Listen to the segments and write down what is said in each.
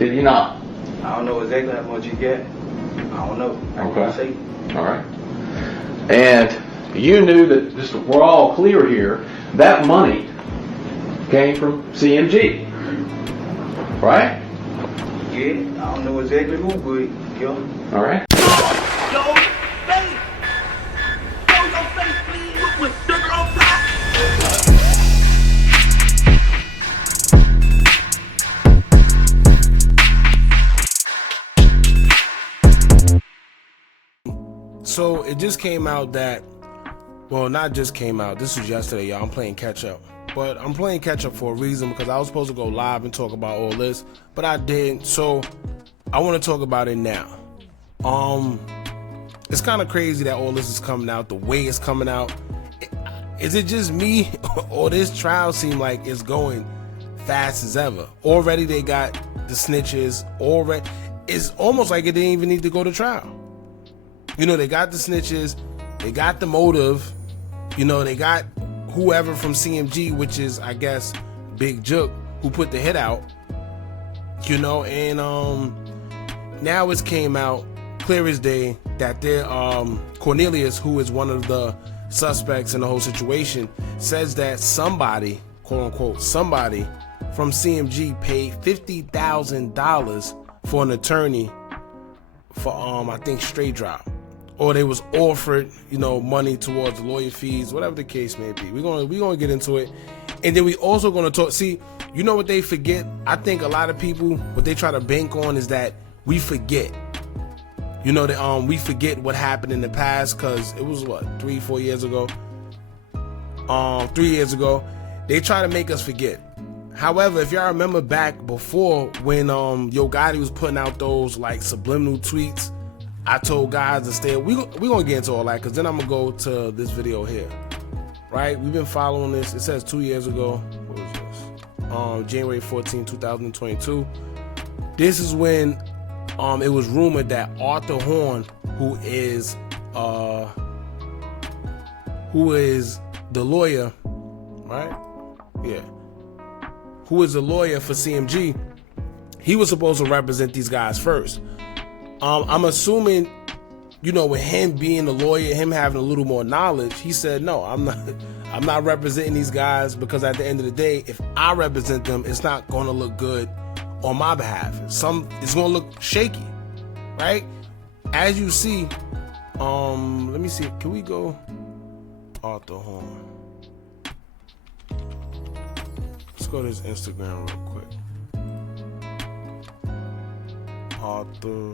Did you not? I don't know exactly how much you get. I don't know. Okay. All right. And you knew that, just we're all clear here, that money came from CMG, right? Yeah, I don't know exactly who, but yeah. All right. So it just came out that, well, not just came out, this was yesterday, y'all. I'm playing catch up. But I'm playing catch up for a reason, because I was supposed to go live and talk about all this, but I didn't. So I want to talk about it now. It's kind of crazy that all this is coming out the way it's coming out. Is it just me, or this trial seem like it's going fast as ever? Already they got the snitches. Already, it's almost like it didn't even need to go to trial. You know, they got the snitches, they got the motive, you know, they got whoever from CMG, which is, I guess, Big Jook, who put the hit out, you know, and now it's came out clear as day that they're, Cornelius, who is one of the suspects in the whole situation, says that somebody, quote unquote, somebody from CMG paid $50,000 for an attorney for, I think, straight drop. Or they was offered, you know, money towards lawyer fees, whatever the case may be. We're gonna get into it. And then we also gonna talk, see, you know what they forget? I think a lot of people, what they try to bank on is that we forget. You know, that we forget what happened in the past, because it was what, 3-4 years ago? 3 years ago. They try to make us forget. However, if y'all remember back before when Gotti was putting out those like subliminal tweets, I told guys to stay. We're going to get into all that, because then I'm going to go to this video here. Right? We've been following this. It says 2 years ago. What was this? January 14, 2022. This is when it was rumored that Arthur Horn, who is the lawyer, right? Yeah. Who is a lawyer for CMG, he was supposed to represent these guys first. I'm assuming, you know, with him being a lawyer, him having a little more knowledge, he said, no, I'm not representing these guys, because at the end of the day, if I represent them, it's not going to look good on my behalf. It's going to look shaky, right? As you see, let me see, can we go Arthur Horn? Let's go to his Instagram real quick. Arthur.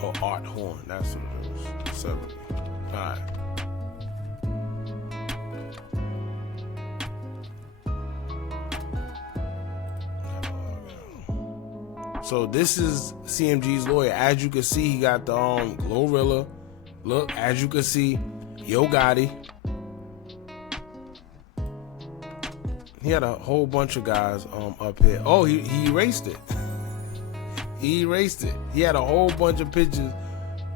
Oh, Art Horn. That's what it is. 70. Alright. So this is CMG's lawyer. As you can see, he got the Glorilla. Look, as you can see, Gotti. He had a whole bunch of guys up here. Oh, he erased it. He erased it. He had a whole bunch of pictures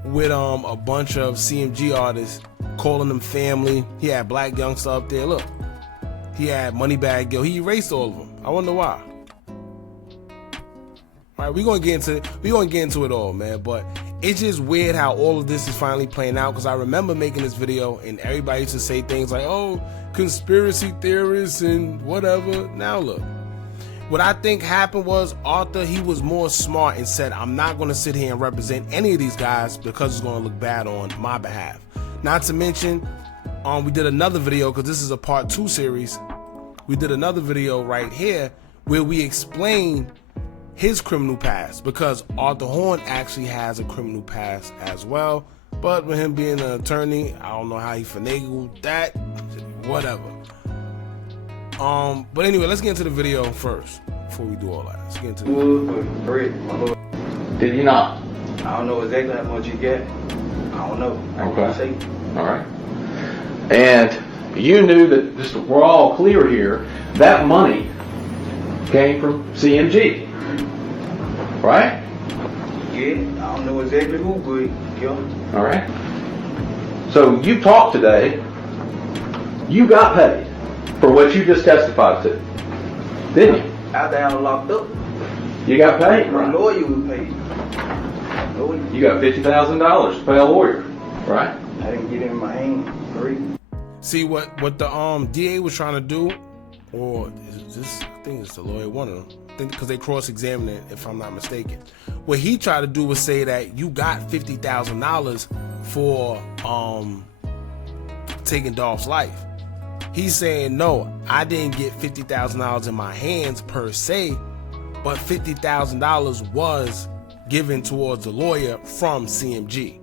with a bunch of CMG artists, calling them family. He had Black Youngster up there. Look, he had Moneybag Yo. He erased all of them. I wonder why. All right, we're gonna get into it all, man. But it's just weird how all of this is finally playing out, because I remember making this video and everybody used to say things like, oh, conspiracy theorists and whatever. Now look, what I think happened was Arthur, he was more smart and said, I'm not going to sit here and represent any of these guys, because it's going to look bad on my behalf. Not to mention, we did another video, because this is a part 2 series. We did another video right here where we explain his criminal past, because Arthur Horn actually has a criminal past as well. But with him being an attorney, I don't know how he finagled that. Whatever. But anyway, let's get into the video first before we do all that. Let's get into the Did you not? I don't know exactly how much you get. I don't know. Okay. All right. And you knew that, just we're all clear here, that money came from CMG, right? Yeah, I don't know exactly who, but yeah. All right. So you talked today. You got paid. For what you just testified to, didn't you? After I was locked up, You got paid, my right? lawyer was paid. Lawyer, You got $50,000 to pay a lawyer, right? I didn't get it in my hand. Free. See what the DA was trying to do, or is this? I think it's the lawyer, one of them. I think because they cross-examined it, if I'm not mistaken. What he tried to do was say that you got $50,000 for taking Dolph's life. He's saying no, I didn't get $50,000 in my hands per se, but $50,000 was given towards the lawyer from CMG.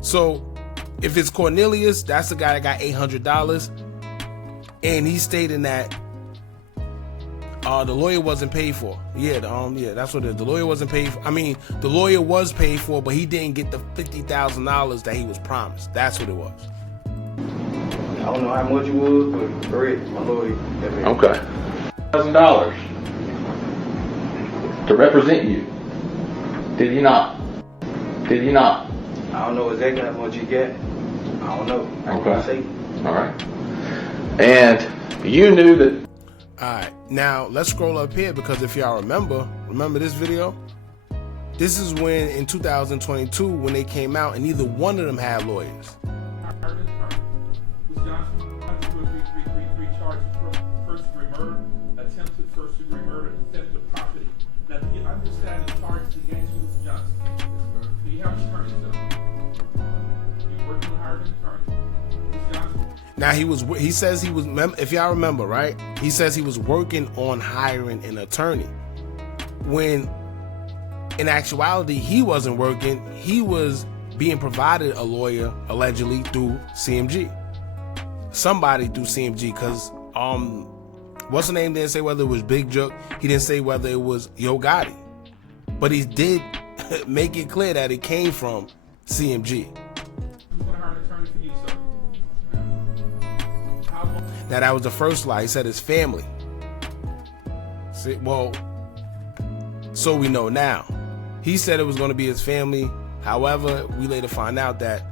So if it's Cornelius, that's the guy that got $800, and he's stating that the lawyer wasn't paid for. Yeah, that's what it is. The lawyer wasn't paid for. I mean, the lawyer was paid for, but he didn't get the $50,000 that he was promised. That's what it was. I don't know how much it was, but correct, my lawyer got paid. Okay. $1,000 to represent you. Did he not? Did he not? I don't know exactly how much he got. I don't know. I can't say. All right. And you knew that. All right, now let's scroll up here, because if y'all remember this video? This is when, in 2022, when they came out, and neither one of them had lawyers. Attempted first-degree murder, and theft of property. Now, do you understand the charges against you, Mr. Johnson? Do you have an attorney, sir? You're working on hiring an attorney. Mr. Johnson? Now he says he was, if y'all remember, right? He says he was working on hiring an attorney, when in actuality he wasn't working. He was being provided a lawyer allegedly through CMG. Somebody through CMG, because what's the name didn't say whether it was Big Jook. He didn't say whether it was Yo Gotti, but he did make it clear that it came from CMG. Who's going to hire an attorney for you, sir? How long? Now that was the first lie. He said his family. See, well, so we know now. He said it was going to be his family. However, we later find out that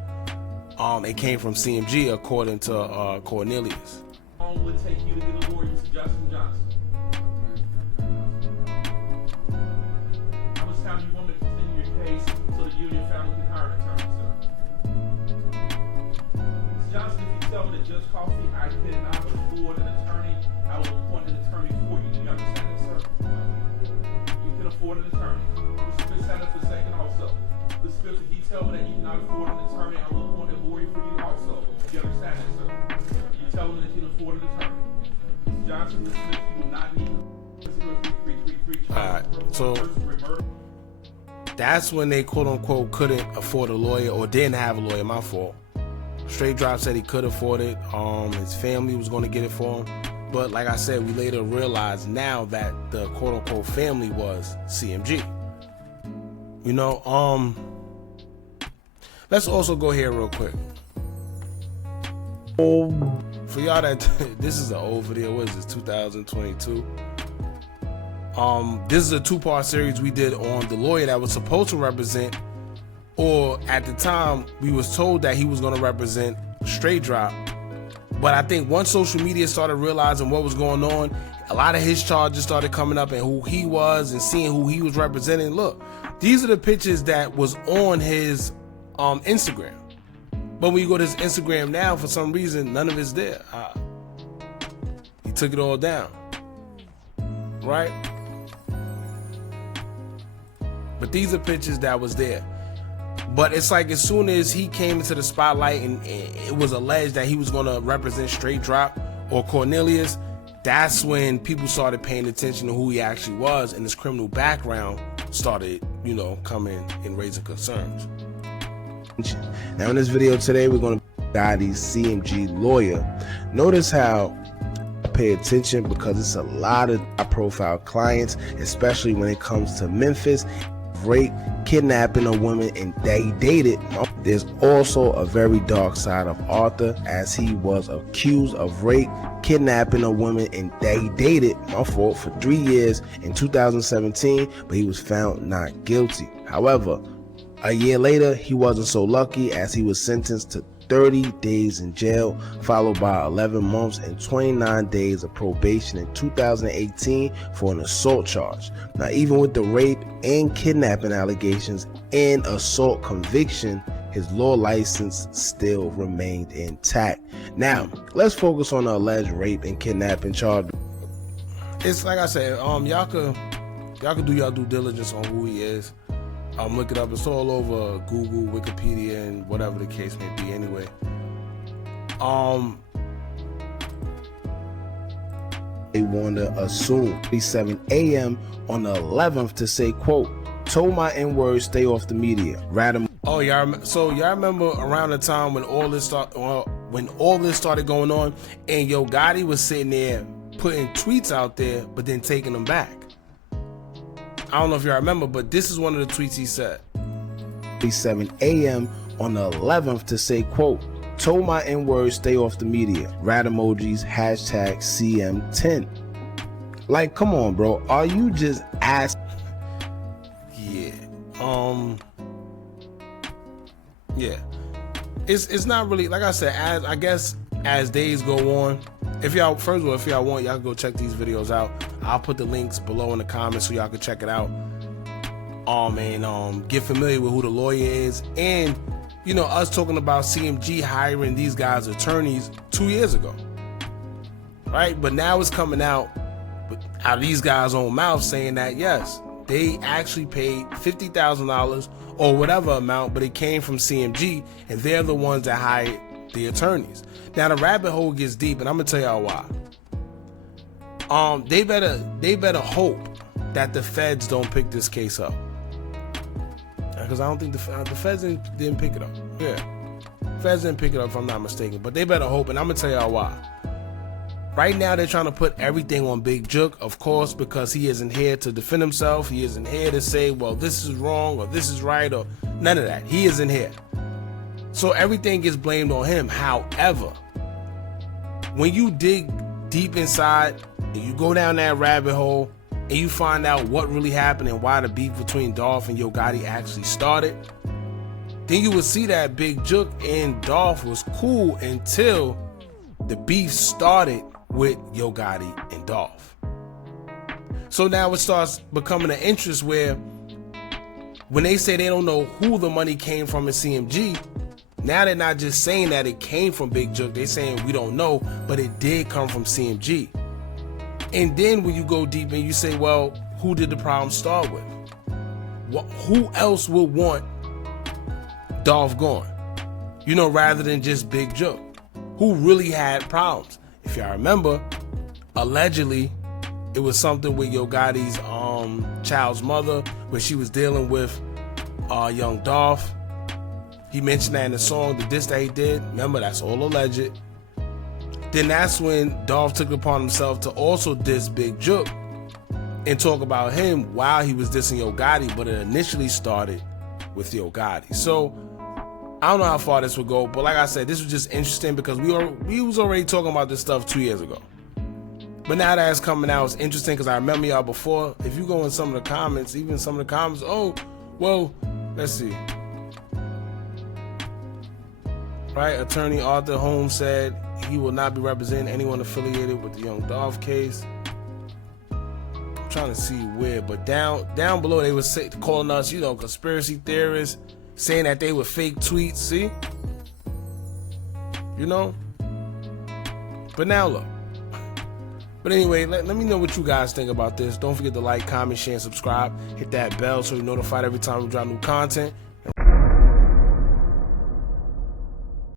it came from CMG, according to Cornelius. How long would it take you to get a lawyer, Mr. Justin Johnson? How much time do you want me to continue your case so that you and your family can hire an attorney, sir? Mr. Johnson, if you tell me that Judge Coffey, I cannot afford an attorney, I will appoint an attorney for you. Do you understand that, sir? You can afford an attorney. Mr. Smith said it for a second also. The Smith, if you tell me that you cannot afford an attorney, I will appoint a lawyer for you also. Do you understand that, sir? You tell them that you can afford an attorney. Mr. Johnson, Mr. Smith, you do not need 03333. All right, so that's when they quote unquote couldn't afford a lawyer, or didn't have a lawyer. My fault. Straight Drop said he could afford it. His family was going to get it for him, but like I said, we later realized now that the quote unquote family was CMG. You know, let's also go here real quick. For y'all that this is an old video. What is this, 2022? This is a two-part series we did on the lawyer that was supposed to represent, or at the time we was told that he was going to represent Straight Drop. But I think once social media started realizing what was going on, a lot of his charges started coming up and who he was and seeing who he was representing. Look, these are the pictures that was on his Instagram. But when you go to his Instagram now, for some reason, none of it's there. He took it all down. Right? But these are pictures that was there. But it's like as soon as he came into the spotlight and it was alleged that he was going to represent Straight Drop or Cornelius, that's when people started paying attention to who he actually was, and his criminal background started, coming and raising concerns. Now in this video today, we're going to Gotti's CMG lawyer. Notice how I pay attention, because it's a lot of high-profile clients, especially when it comes to Memphis, rape, kidnapping of women, and that he dated. There's also a very dark side of Arthur, as he was accused of rape, kidnapping of women, and that he dated for 3 years in 2017, but he was found not guilty. However, a year later, he wasn't so lucky, as he was sentenced to 30 days in jail, followed by 11 months and 29 days of probation in 2018 for an assault charge. Now, even with the rape and kidnapping allegations and assault conviction, his law license still remained intact. Now, let's focus on the alleged rape and kidnapping charge. It's like I said, y'all could do your due diligence on who he is. Look it up. It's all over Google, Wikipedia, and whatever the case may be. Anyway, they want to assume 7 a.m. on the 11th to say, quote, "Told my N-word, stay off the media." Oh, y'all remember around the time when all this started going on, and Yo Gotti was sitting there putting tweets out there, but then taking them back. I don't know if y'all remember, but this is one of the tweets he said. 7 a.m. on the 11th to say, quote, "Told my N-word, stay off the media." Rat emojis, hashtag CM10. Like, come on, bro. Are you just asking? Yeah. Yeah. It's not really, like I said, as days go on, if y'all want, y'all can go check these videos out. I'll put the links below in the comments so y'all can check it out. And get familiar with who the lawyer is. And, you know, us talking about CMG hiring these guys attorneys 2 years ago. Right? But now it's coming out of these guys' own mouth saying that, yes, they actually paid $50,000 or whatever amount, but it came from CMG, and they're the ones that hired the attorneys. Now the rabbit hole gets deep, and I'm gonna tell y'all why. They better hope that the feds don't pick this case up, because I don't think the feds didn't pick it up. Yeah, feds didn't pick it up if I'm not mistaken, but they better hope, and I'm gonna tell y'all why. Right now they're trying to put everything on Big Jook, of course, because he isn't here to defend himself. He isn't here to say, well, this is wrong or this is right, or none of that. He isn't here. So everything gets blamed on him. However, when you dig deep inside and you go down that rabbit hole and you find out what really happened and why the beef between Dolph and Yo Gotti actually started, then you will see that Big Jook and Dolph was cool until the beef started with Yo Gotti and Dolph. So now it starts becoming an interest where when they say they don't know who the money came from in CMG, now they're not just saying that it came from Big Jook, they're saying we don't know, but it did come from CMG. And then when you go deep and you say, well, who did the problem start with? Who else would want Dolph gone? You know, rather than just Big Jook. Who really had problems? If y'all remember, allegedly, it was something with Yo Gotti's child's mother, where she was dealing with young Dolph. He mentioned that in the song, the diss that he did. Remember, that's all alleged. Then that's when Dolph took it upon himself to also diss Big Jook and talk about him while he was dissing Yo Gotti, but it initially started with Yo Gotti. So I don't know how far this would go, but like I said, this was just interesting because we was already talking about this stuff 2 years ago. But now that it's coming out, it's interesting because I remember y'all before, if you go in some of the comments, even some of the comments, oh, well, let's see. Right, attorney Arthur Holmes said he will not be representing anyone affiliated with the Young Dolph case. I'm trying to see where, but down below they were calling us, you know, conspiracy theorists, saying that they were fake tweets, see? You know? But now look. But anyway, let me know what you guys think about this. Don't forget to like, comment, share, and subscribe. Hit that bell so you're notified every time we drop new content.